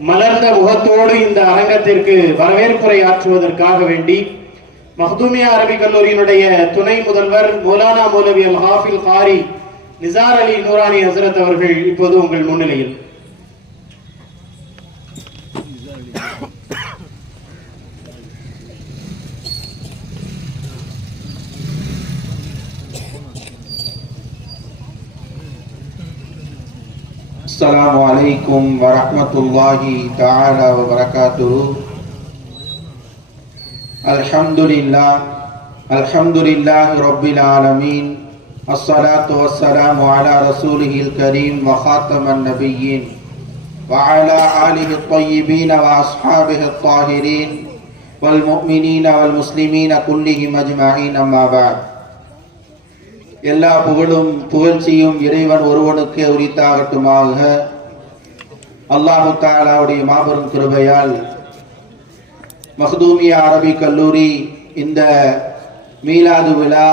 மலர்ந்த முகத்தோடு இந்த அரங்கத்திற்கு வரவேற்புரை ஆற்றுவதற்காக வேண்டி மஹ்தூமியா அரபிக் கல்லூரியினுடைய துணை முதல்வர் மௌலானா மௌலவி அல் ஹாஃபில் ஹாரி நிசார் அலி நூரானி ஹசரத் அவர்கள் இப்போது உங்கள் முன்னிலையில். السلام عليكم ورحمة الله تعالى وبركاته. الحمد لله الحمد لله رب العالمين الصلاة والسلام على رسوله الكريم وخاتم النبيين وعلى آله الطيبين وأصحابه الطاهرين والمؤمنين والمسلمين كلهم أجمعين أما بعد. எல்லா புகழும் புகழ்ச்சியும் இறைவன் ஒருவனுக்கு உரித்தாகட்டுமாக. அல்லாஹு தாலாவுடைய மாபெரும் கிருபையால் மஹதூமியா அரபி கல்லூரி இந்த மீலாது விழா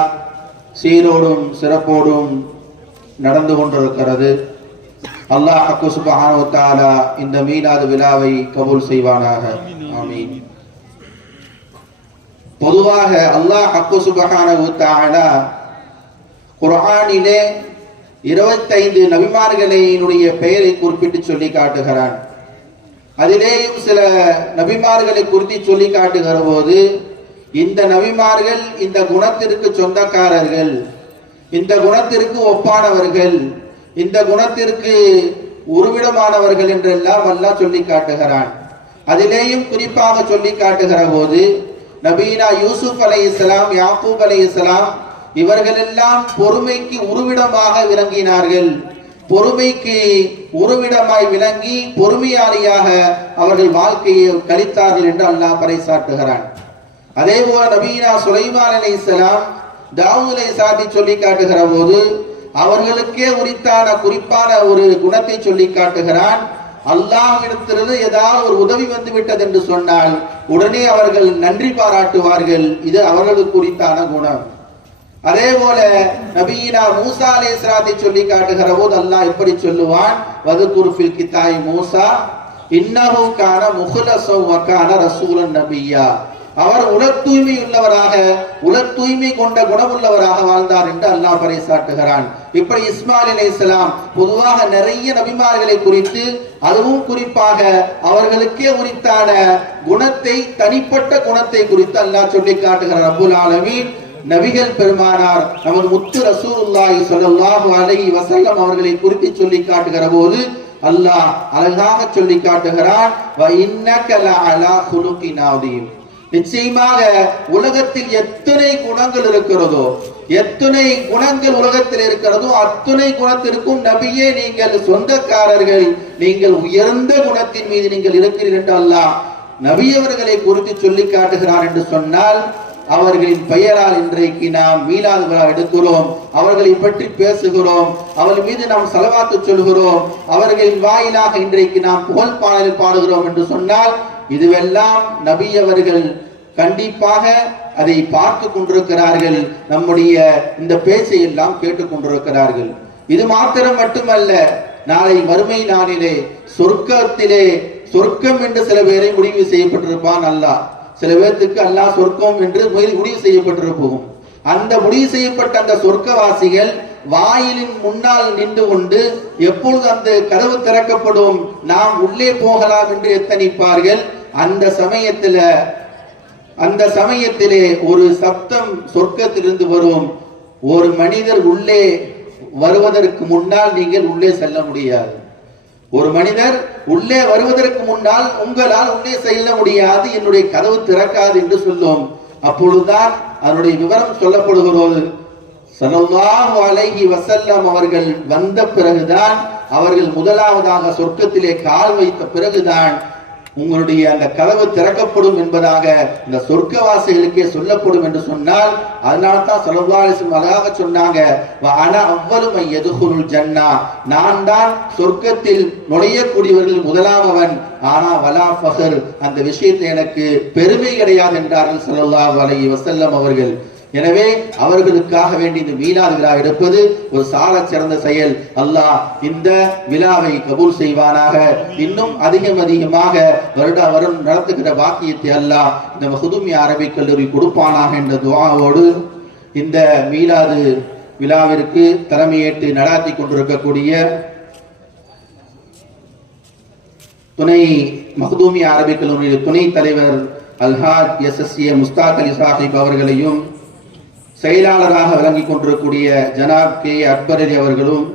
சீரோடும் சிறப்போடும் நடந்து கொண்டிருக்கிறது. அல்லாஹ் அக்கு தாலா இந்த மீலாது விழாவை கபூல் செய்வானாக. ஆமீன். பொதுவாக அல்லாஹ் அக்கு சுபஹானு தாலா குரானிலே இருபத்தைந்து நபிமார்களினுடைய பெயரை குறிப்பிட்டு சொல்லி காட்டுகிறான். அதிலேயும் சில நபிமார்களை குறித்து சொல்லி காட்டுகிற போது இந்த நபிமார்கள் இந்த குணத்திற்கு சொந்தக்காரர்கள் இந்த குணத்திற்கு ஒப்பானவர்கள் இந்த குணத்திற்கு உருவிடமானவர்கள் என்றெல்லாம் எல்லாம் சொல்லி காட்டுகிறான். அதிலேயும் குறிப்பாக சொல்லி காட்டுகிற போது நபீனா யூசுப் அலை இஸ்லாம் யாக்கூப் அலை இஸ்லாம் இவர்களெல்லாம் பொறுமைக்கு உருவிடமாக விளங்கினார்கள். பொறுமைக்கு உருவிடமாய் விளங்கி பொறுமையாளியாக அவர்கள் வாழ்க்கையை கழித்தார்கள் என்று அல்லாஹ் பறைசாட்டுகிறான் அதே போல நபீனா சுலைமான் அலை இஸ்லாம் தாவூலை சாட்டி சாத்தி சொல்லி காட்டுகிற போது அவர்களுக்கே உரித்தான குறிப்பான ஒரு குணத்தை சொல்லி காட்டுகிறான். அல்லாஹ்விடத்திலிருந்து ஏதாவது ஒரு உதவி வந்து விட்டது என்று சொன்னால் உடனே அவர்கள் நன்றி பாராட்டுவார்கள். இது அவர்களுக்கு குறித்தான குணம். அதே போல நபீனா மூசா அலேஸ்ராத்தை சொல்லி காட்டுகிற போது அல்லாஹ் எப்படி சொல்லுவான்? வதுகுர் ஃபில் மூசா இன்னஹு கான முஹ்லஸு வ ரசூலன் நபியா. அவர் உல தூய்மை உள்ளவராக உல தூய்மை கொண்ட குணமுள்ளவராக வாழ்ந்தார் என்று அல்லாஹ் பறைசாட்டுகிறான். இப்படி இஸ்மாயில் அலைஹிஸ்ஸலாம் பொதுவாக நிறைய நபிமார்களை குறித்து அதுவும் குறிப்பாக அவர்களுக்கே உரித்தான குணத்தை தனிப்பட்ட குணத்தை குறித்து அல்லாஹ் சொல்லி காட்டுகிறார். அபுல் ஆலமீன். நபிகள் பெருமானார் நமது முத்து ரசூல்லாய் ஸல்லல்லாஹு அலைஹி வசல்லம் அவர்களை குறித்து சொல்லி காட்டுகிற போது அல்லாஹ் அழகாக சொல்லி காட்டுகிறான் நிச்சயமாக உலகத்தில் எத்தனை குணங்கள் இருக்கிறதோ எத்தனை குணங்கள் உலகத்தில் இருக்கிறதோ அத்துணை குணத்திற்கும் நபியே நீங்கள் சொந்தக்காரர்கள் நீங்கள் உயர்ந்த குணத்தின் மீது நீங்கள் இருக்கிறீர்கள் என்று அல்லாஹ் நபியவர்களை குறித்து சொல்லி காட்டுகிறார் என்று சொன்னால் அவர்களின் பெயரால் இன்றைக்கு நாம் மீளாது விழா எடுக்கிறோம். அவர்களை பற்றி பேசுகிறோம். அவர்கள் மீது நாம் செலவாத்து சொல்கிறோம். அவர்களின் வாயிலாக இன்றைக்கு நாம் புகழ் பாடலில் பாடுகிறோம் என்று சொன்னால் இதுவெல்லாம் நபி அவர்கள் கண்டிப்பாக அதை பார்த்து கொண்டிருக்கிறார்கள். நம்முடைய இந்த பேச்சை எல்லாம் கேட்டுக் கொண்டிருக்கிறார்கள். இது மாத்திரம் மட்டுமல்ல நாளை மறுமை நாளிலே சொர்க்கத்திலே சொர்க்கம் என்று சில பேரை முடிவு செய்யப்பட்டிருப்பான் அல்லாஹ். சில பேர்த்துக்கு அல்லாஹ் சொர்க்கம் என்று முடிவு செய்யப்பட்டிருப்போம் அந்த முடிவு செய்யப்பட்ட அந்த சொர்க்கவாசிகள் வாயிலின் முன்னால் நின்று கொண்டு எப்பொழுது அந்த கதவு திறக்கப்படும் நாம் உள்ளே போகலாம் என்று எத்தனிப்பார்கள்? அந்த சமயத்துல அந்த சமயத்திலே ஒரு சப்தம் சொர்க்கத்திலிருந்து வரும். ஒரு மனிதர் உள்ளே வருவதற்கு முன்னால் நீங்கள் உள்ளே செல்ல முடியாது. ஒரு மனிதர் உள்ளே வருவதற்கு முன்னால் உங்களால் உள்ளே செல்ல முடியாது என்னுடைய கதவு திறக்காது என்று சொல்லும் அப்பொழுதுதான் அதனுடைய விவரம் சொல்லப்படுகிறது. ஸல்லல்லாஹு அலைஹி வசல்லம் அவர்கள் வந்த பிறகுதான் அவர்கள் முதலாவதாக சொர்க்கத்திலே கால் வைத்த பிறகுதான் உங்களுடைய அந்த கதவு திறக்கப்படும் என்பதாக இந்த சொர்க்கவாசிகளுக்கே சொல்லப்படும் என்று சொன்னால் அதனால தான் அழகாக சொன்னாங்க ஆனா அவ்வளவு எதுகுருள் ஜன்னா. நான் தான் சொர்க்கத்தில் நுழையக்கூடியவர்கள் முதலாமவன் ஆனா வலா ஃபஹர். அந்த விஷயத்தை எனக்கு பெருமை கிடையாது என்றார்கள் சொல்லல்லா வலை வசல்லம் அவர்கள். எனவே அவர்களுக்காக வேண்டி இந்த மீலாது விழா எடுப்பது ஒரு சால சிறந்த செயல். அல்லாஹ் இந்த விழாவை கபூல் செய்வானாக. இன்னும் அதிகம் அதிகமாக வருடா வரும் நடத்துகிற பாக்கியத்தை அல்லாஹ் இந்த மகுதுமி அரபிக் கல்லூரி கொடுப்பானாக என்ற துவாவோடு இந்த மீலாது விழாவிற்கு தலைமையேற்று நடாத்தி கொண்டிருக்கக்கூடிய துணை மஹதூமி அரபிக் கல்லூரியின் துணை தலைவர் Alhaj S S A Mushtaq Ali Sahib அவர்களையும் செயலாளராக விளங்கிக் கொண்டிருக்கக்கூடிய ஜனாப் கே. அக்பரலி அவர்களும்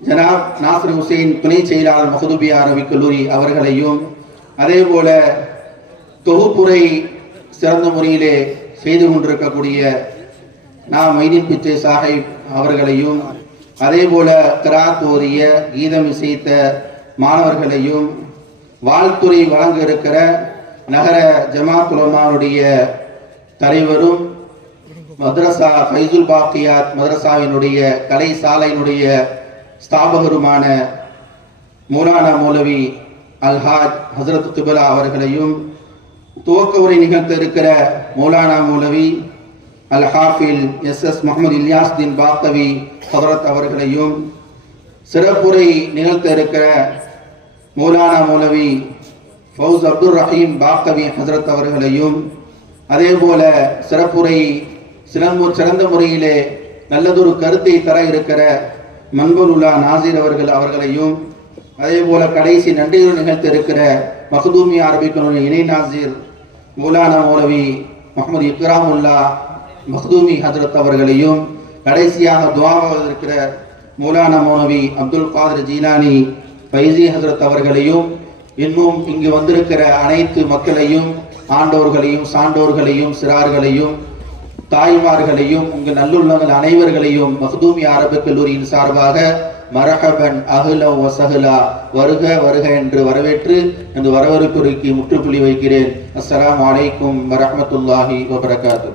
ஜனாப் நாசர் ஹுசைன் துணை செயலாளர் மஹதூபி அரபிக் கல்லூரி அவர்களையும் அதே போல தொகுப்புரை சிறந்த முறையிலே செய்து கொண்டிருக்கக்கூடிய நாம் மைதீன் பிச்சை சாஹிப் அவர்களையும் அதே போல கிராத் ஓதிய கீதம் இசைத்த மாணவர்களையும் வாழ்த்துறை வழங்க இருக்கிற நகர ஜமாத் உலமாவுடைய தலைவரும் மதரசா ஃபைசுல் பாக்கியாத் மதரசாவினுடைய கலை சாலையினுடைய ஸ்தாபகருமான மூலானா மௌலவி அல்ஹாஜ் ஹசரத் துபலா அவர்களையும் துவக்க உரை நிகழ்த்த இருக்கிற மௌலானா மூலவி அல் ஹாஃபில் எஸ் எஸ் முகமது இல்யாஸ் தின் பாத்தவி ஹசரத் அவர்களையும் சிறப்புரை நிகழ்த்த இருக்கிற மௌலானா மூலவி ஃபவுஸ் அப்துல் ரஹீம் பாத்தவி ஹசரத் அவர்களையும் அதே போல சிறப்புரை சிறந்த சிறந்த முறையிலே நல்லதொரு கருத்தை தர இருக்கிற மன்புலுல்லா நாசிர் அவர்கள் அவர்களையும் அதே போல கடைசி நன்றிகள் நிகழ்த்த இருக்கிற மஹதூமி அரபிக்கனுடைய இணை நாசிர் மௌலானா மௌலவி முகமது இக்ராமுல்லா மஹதூமி ஹஜரத் அவர்களையும் கடைசியாக துவாவாக இருக்கிற மௌலானா மௌலவி அப்துல் காதர் ஜீலானி ஃபைசி ஹசரத் அவர்களையும் இன்னும் இங்கு வந்திருக்கிற அனைத்து மக்களையும் ஆண்டோர்களையும் சான்றோர்களையும் சிறார்களையும் தாய்மார்களையும் உங்கள் நல்லுள்ளங்கள் அனைவர்களையும் மஹதூமி அரபு கல்லூரியின் சார்பாக மரஹபன் அஹ்ல வசஹலா வருக வருக என்று வரவேற்று இந்த வரவேற்புரைக்கு முற்றுப்புள்ளி வைக்கிறேன். அஸ்லாம் அலைக்கும் வரமத்துல்லாஹி வபரகாத்து